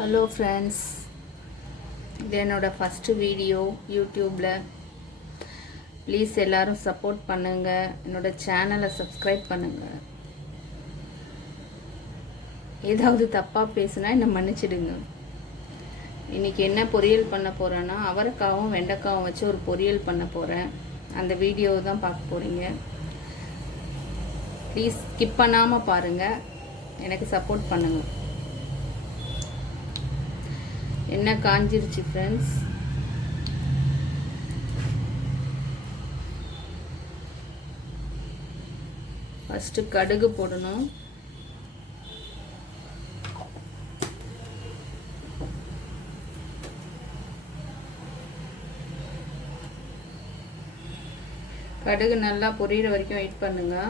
Hello friends, இது என்னோடய first video யூடியூப்பில். ப்ளீஸ் எல்லோரும் சப்போர்ட் பண்ணுங்கள், என்னோடய சேனலை சப்ஸ்கிரைப் பண்ணுங்கள். ஏதாவது தப்பாக பேசுனா என்னை மன்னிச்சிடுங்க. இன்றைக்கி என்ன பொரியல் பண்ண போகிறேன்னா, அவரைக்காவும் வெண்டைக்காவும் வச்சு ஒரு பொரியல் பண்ண போகிறேன். அந்த வீடியோவை தான் பார்க்க போகிறீங்க. ப்ளீஸ் ஸ்கிப் பண்ணாமல் பாருங்கள், எனக்கு சப்போர்ட் பண்ணுங்கள். என்ன காஞ்சிருச்சு ஃப்ரெண்ட்ஸ். ஃபஸ்ட்டு கடுகு போடணும். கடுகு நல்லா பொரியிற வரைக்கும் வெயிட் பண்ணுங்க.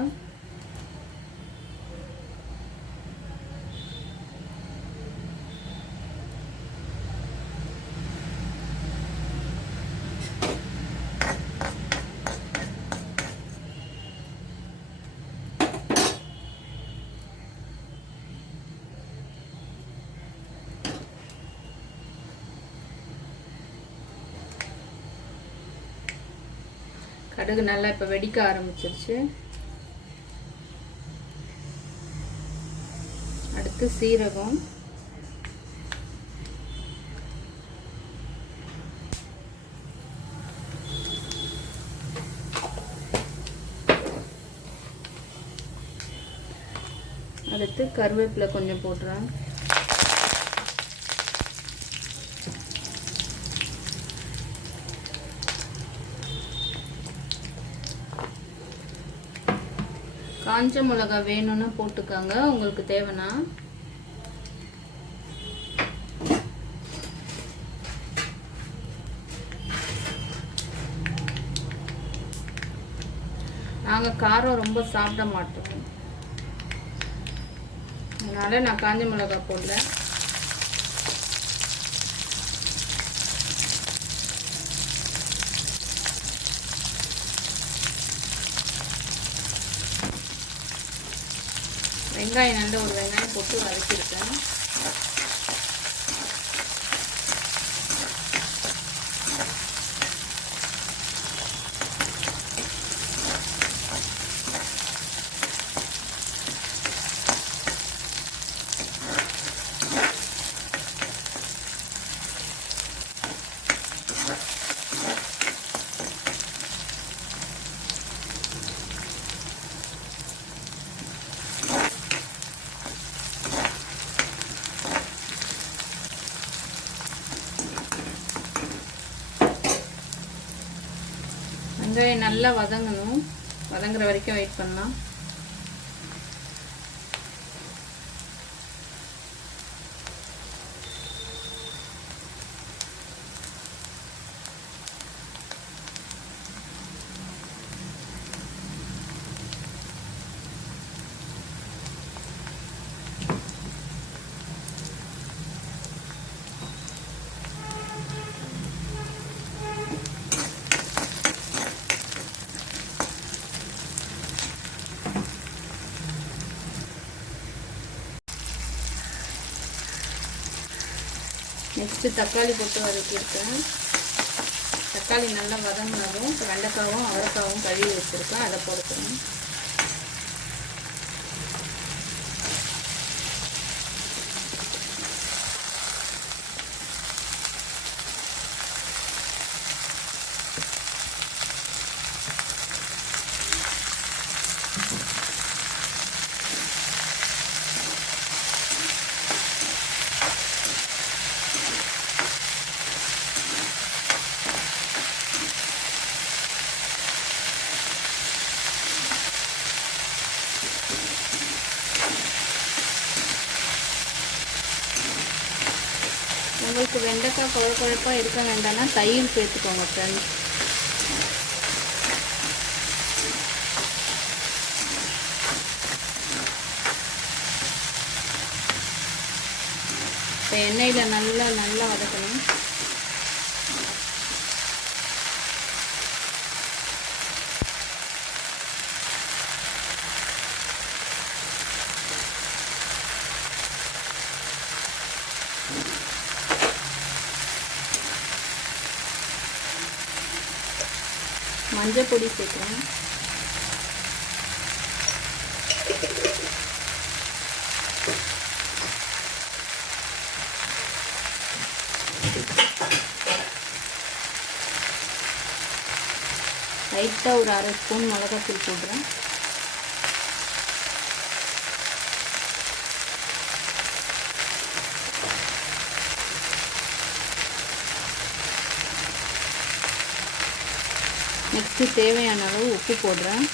கடுகு நல்லா இப்போ வெடிக்க ஆரம்பிச்சிருச்சு. அடுத்து சீரகம், அடுத்து கருவேப்பிலை கொஞ்சம் போடுறேன். காஞ்ச மிளகா வேணும்னா போட்டுக்கோங்க, உங்களுக்கு தேவைன்னா. நாங்கள் காரம் ரொம்ப சாப்பிட மாட்டோம், அதனால நான் காஞ்ச மிளகா போடல. வெங்காயம் நல்ல ஒரு வெங்காயம் போட்டு வதக்கியிருக்கேன். வெங்காயம் நல்லா வதங்கணும், வதங்குற வரைக்கும் வெயிட் பண்ணலாம். நெக்ஸ்ட்டு தக்காளி போட்டு வதக்கியிருக்கேன். தக்காளி நல்லா வதங்கினாலும் இப்போ வெண்டைக்காவும் அவரைக்காவும் கழுவி வச்சுருக்கேன், அதை போட்டுக்கணும். உங்களுக்கு வெண்டைக்காய் குழப்பாக இருக்க வேண்டாம்னா தயிர் சேர்த்துக்கோங்க ஃப்ரெண்ட்ஸ். இப்போ எண்ணெயில் நல்லா வதக்கணும். மஞ்சள் பொடி சேர்க்குறேன். லைட்டாக ஒரு 1/2 ஸ்பூன் மிளகாத்தூள் போடுறேன். நெக்ஸ்ட்டு தேவையான அளவு உப்பு போடுறேன்.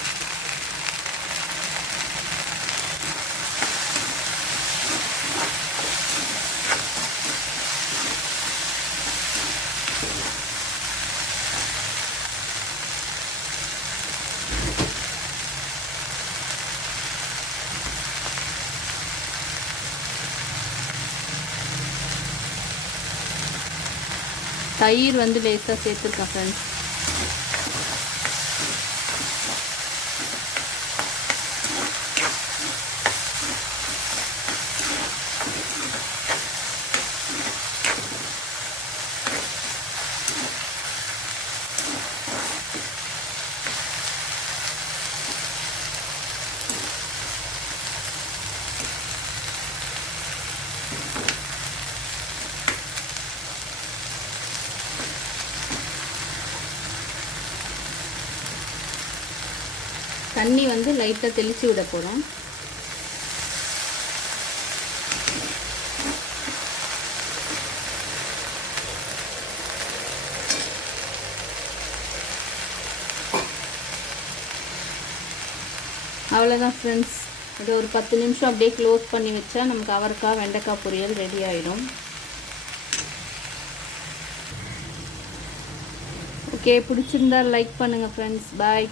தயிர் வந்து லேசாக சேர்த்துருக்கேன் ஃப்ரெண்ட்ஸ். தண்ணி வந்து லைட்டாக தெளித்து விட போகிறோம். அவ்வளோதான் ஃப்ரெண்ட்ஸ். இது ஒரு 10 நிமிஷம் அப்படியே க்ளோஸ் பண்ணி வச்சா நமக்கு அவரைக்காய் வெண்டைக்காய் பொரியல் ரெடி ஆகிடும். ஓகே, பிடிச்சிருந்தா லைக் பண்ணுங்கள் ஃப்ரெண்ட்ஸ். பாய்.